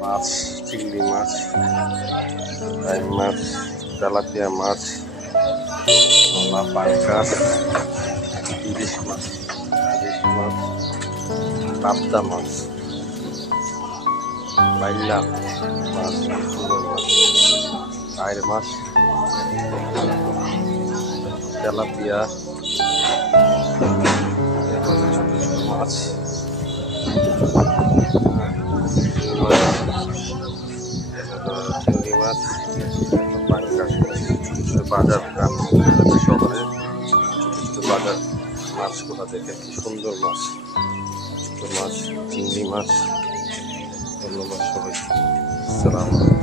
মাছ, চিংড়ি মাছ, টাইম মাছ, তেলাপিয়া মাছ, ভোলা, পাঙ্গাস, ইলিশ মাছ, পাবদা মাছ, বাইলা মাছ, সুন্দর মাছ, আয়ের মাছ, তেলাপিয়া, ছোট ছোট মাছ, চিংড়ি মাছ, পাঙ্গাস মাছ, ছোট ছোট বাজার শহরে ছোট ছোট বাজার মাছগুলো দেখে কি সুন্দর মাছ, ছোট মাছ, চিংড়ি মাছ। ধন্যবাদ সবাইকে। আসসালামু আলাইকুম।